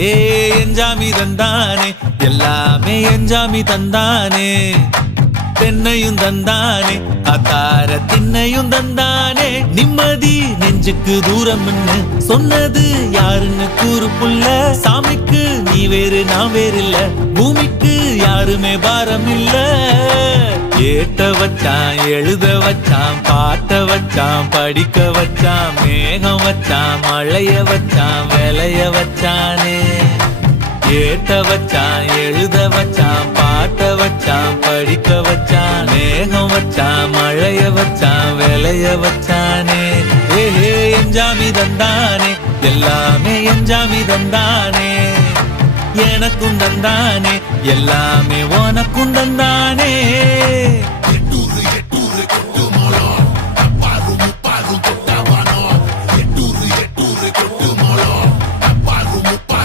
ஏ எஞ்சாமி தந்தானே எல்லாமே எஞ்சாமி தந்தானே தென்னையும் தந்தானே அத்தார திண்ணையும் தந்தானே நிம்மதி நெஞ்சுக்கு தூரம் சொன்னது யாருன்னு கூறு புள்ள சாமிக்கு நீ வேறு நான் வேறு இல்ல பூமிக்கு யாருமே பாரம் இல்ல ஏத்த வச்சான் எழுத வச்சான் பாட்ட வச்சான் படிக்க வச்சான் மேகம் வச்சான் மழைய வச்சான் விளைய வச்சானே ஏத்த வச்சான் எழுத வச்சான் பாட்ட வச்சான் படிக்க வச்சான் மேகம் வச்சான் மழைய வச்சான் விளைய வச்சானே ஏஹே எஞ்சாமி தந்தானே எல்லாமே எஞ்சாமி தந்தானே எனக்கும் தந்தானே எல்லாமே உனக்கும் தந்தானே